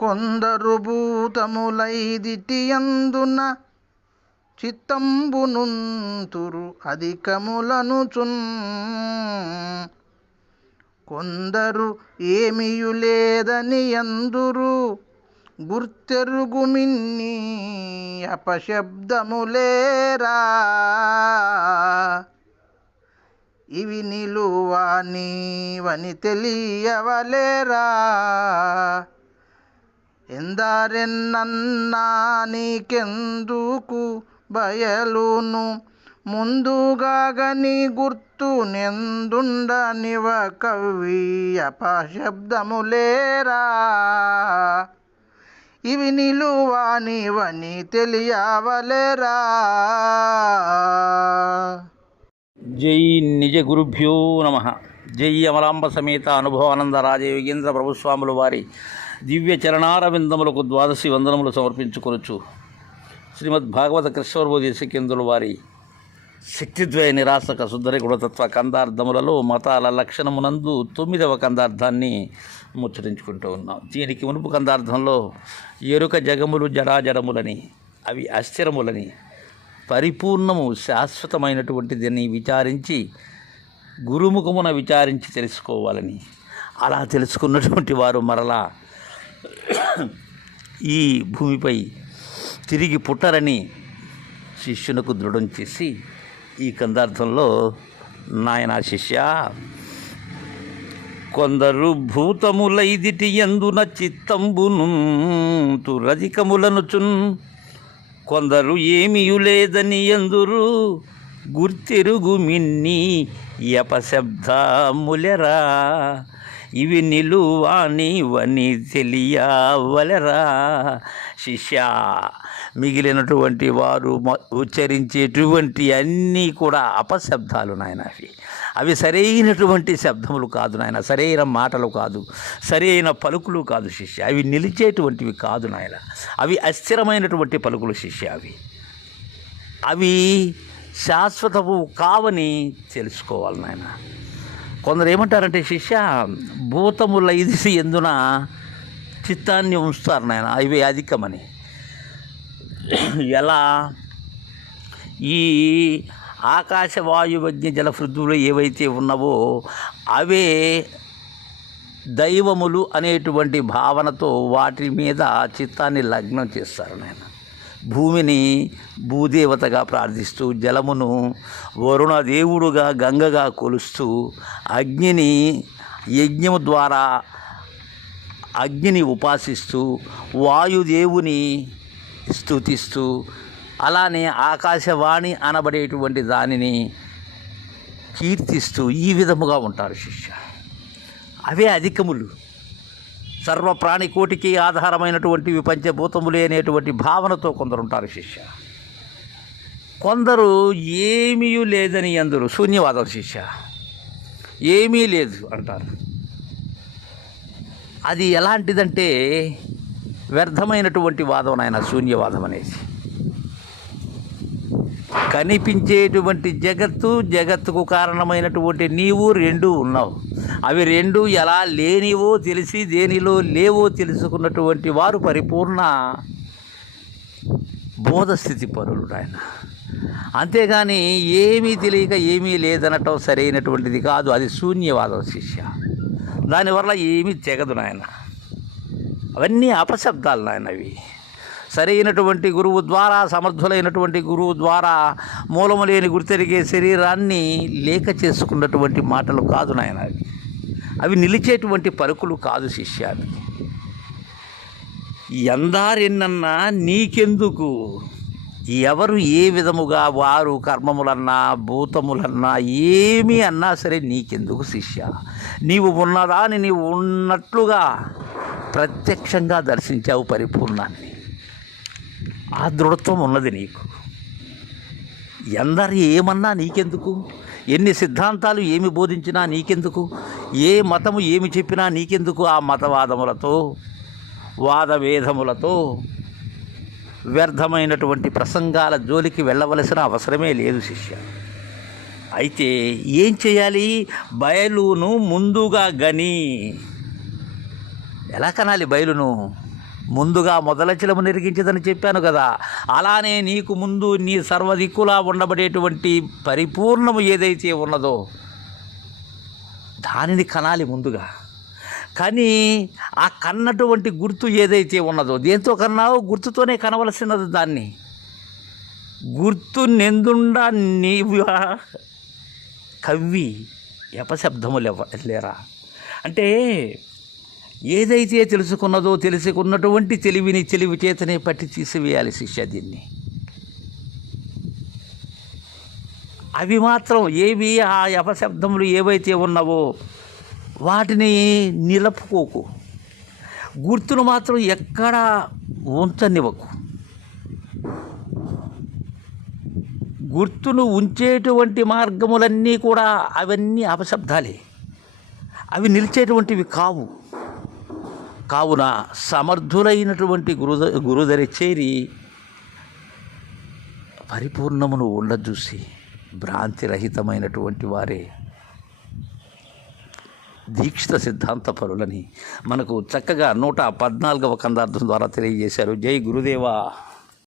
కొందరు భూతములైదిటి అందున చిత్తంబునుంతురు అధికములనుచున్. కొందరు ఏమియు లేదని అందురు గుర్తెరుగుమిన్ని అపశబ్దములేరా. ఇవి నిలువానివని తెలియవలేరా. ఎందరెన్నన్నా నీకెందుకు బయలును? ముందుగాగని గుర్తు నెందుండనివ కవి అపశబ్దములేరా? ఇవి నిలువానివని తెలియవలేరా? జై నిజ గురుభ్యో నమ. జై అమలాంబ సమేత అనుభవానంద రాజయోగేంద్ర ప్రభుస్వాములు వారి దివ్య చరణారవిందములకు ద్వాదశి వందనములు సమర్పించుకొనొచ్చు శ్రీమద్ భాగవత కృష్ణవర్బోదేశికేంద్రుల వారి శక్తిద్వయ నిరాసక సుందరి గుణతత్వ కందార్థములలో మతాల లక్షణమునందు తొమ్మిదవ కందార్థాన్ని ముచ్చరించుకుంటూ ఉన్నాం. దీనికి మునుపు కందార్థంలో ఎరుక జగములు జడాజడములని అవి అస్థిరములని పరిపూర్ణము శాశ్వతమైనటువంటిదని విచారించి గురుముఖమున విచారించి తెలుసుకోవాలని. అలా తెలుసుకున్నటువంటి వారు మరలా ఈ భూమిపై తిరిగి పుట్టరని శిష్యునకు దృఢం చేసి ఈ కందార్థంలో నాయన శిష్య కొందరు భూతములైదిటి ఎందున చిత్తంబును తురధికములనుచున్ కొందరు ఏమియు లేదని ఎందురు గుర్తెరుగు మిన్ని యపశబ్దములెరా. ఇవి నిలువానివని తెలియవలరా. శిష్య మిగిలినటువంటి వారు ఉచ్చరించేటువంటి అన్నీ కూడా అపశబ్దాలు నాయన అవి. అవి సరైనటువంటి శబ్దములు కాదు నాయన సరైన మాటలు కాదు సరైన పలుకులు కాదు శిష్య. అవి నిలిచేటువంటివి కాదు నాయన. అవి అస్థిరమైనటువంటి పలుకులు శిష్య అవి. అవి శాశ్వతము కావని తెలుసుకోవాలి నాయన. కొందరు ఏమంటారంటే శిష్య భూతముల ఇది ఎందున చిత్తాన్ని ఉంచుతారు నాయన అవి అధికమని. ఎలా? ఈ ఆకాశ వాయువజ్ఞ జలపృథువులు ఏవైతే ఉన్నావో అవే దైవములు అనేటువంటి భావనతో వాటి మీద చిత్తాన్ని లగ్నం చేస్తారు నాయన. భూమిని భూదేవతగా ప్రార్థిస్తూ జలమును వరుణ దేవుడుగా గంగగా కొలుస్తూ అగ్నిని యజ్ఞము ద్వారా అగ్నిని ఉపాసిస్తూ వాయుదేవుని స్తుతిస్తూ అలానే ఆకాశవాణి అనబడేటువంటి దానిని కీర్తిస్తూ ఈ విధముగా ఉంటారు శిష్య. అవే అధికములు. సర్వ ప్రాణికోటికి ఆధారమైనటువంటివి పంచభూతములే అనేటువంటి భావనతో కొందరు ఉంటారు శిష్య. కొందరు ఏమీ లేదని అందరు. శూన్యవాదం శిష్య. ఏమీ లేదు అంటారు. అది ఎలాంటిదంటే వ్యర్థమైనటువంటి వాదం నాయన శూన్యవాదం అనేది. కనిపించేటువంటి జగత్తు జగత్తుకు కారణమైనటువంటి నీవు రెండు ఉన్నావు. అవి రెండు ఎలా లేనివో తెలిసి దేనిలో లేవో తెలుసుకున్నటువంటి వారు పరిపూర్ణ బోధస్థితి పరులు ఆయన. అంతేగాని ఏమీ తెలియక ఏమీ లేదనటం సరైనటువంటిది కాదు అది శూన్యవాదం శిష్య. దానివల్ల ఏమీ తెగదు నాయన. అవన్నీ అపశబ్దాలు నాయన అవి సరైనటువంటి గురువు ద్వారా సమర్థులైనటువంటి గురువు ద్వారా మూలము లేని గుర్తెరిగే శరీరాన్ని లేక చేసుకున్నటువంటి మాటలు కాదు నాయన అవి. అవి నిలిచేటువంటి పలుకులు కాదు శిష్యాలు ఎందారెన్నన్నా నీకెందుకు? ఎవరు ఏ విధముగా వారు కర్మములన్నా భూతములన్నా ఏమి అన్నా సరే నీకెందుకు శిష్య? నీవు ఉన్నదాని నీవు ఉన్నట్లుగా ప్రత్యక్షంగా దర్శించావు పరిపూర్ణాన్ని. ఆ దృఢత్వం ఉన్నది నీకు. ఎందరు ఏమన్నా నీకెందుకు? ఎన్ని సిద్ధాంతాలు ఏమి బోధించినా నీకెందుకు? ఏ మతము ఏమి చెప్పినా నీకెందుకు ఆ మతవాదములతో? వాదవేధములతో? వ్యర్థమైనటువంటి ప్రసంగాల జోలికి వెళ్ళవలసిన అవసరమే లేదు శిష్య. అయితే ఏం చేయాలి? బయలును ముందుగా గని. ఎలా కనాలి బయలును? ముందుగా మొదలచలము నిరిగించదని చెప్పాను కదా. అలానే నీకు ముందు నీ సర్వదిక్కులా ఉండబడేటువంటి పరిపూర్ణము ఏదైతే ఉన్నదో దానిని కనాలి ముందుగా. కానీ ఆ కన్నటువంటి గుర్తు ఏదైతే ఉన్నదో దేంతో కన్నావో? గుర్తుతోనే కనవలసినది దాన్ని. గుర్తు నెందుండ నీవు కవ్వి ఎపశబ్దము లేవ లేరా? అంటే ఏదైతే తెలుసుకున్నదో తెలుసుకున్నటువంటి తెలివిని తెలివి చేతనే పట్టి తీసివేయాలి శిష్య దీన్ని. అవి మాత్రం ఏవి ఆ అపశబ్దములు ఏవైతే ఉన్నావో వాటిని నిలుపుకోకు. గుర్తును మాత్రం ఎక్కడా ఉంచనివ్వకు. గుర్తును ఉంచేటువంటి మార్గములన్నీ కూడా అవన్నీ అపశబ్దాలే. అవి నిలిచేటువంటివి కావు. కావున సమర్థులైనటువంటి గురుద గురుదరి చేరి పరిపూర్ణమును ఉండజూసి భ్రాంతిరహితమైనటువంటి వారే దీక్షిత సిద్ధాంత పరులని మనకు చక్కగా నూట పద్నాలుగవ కందార్థం ద్వారా తెలియజేశారు. జై గురుదేవా.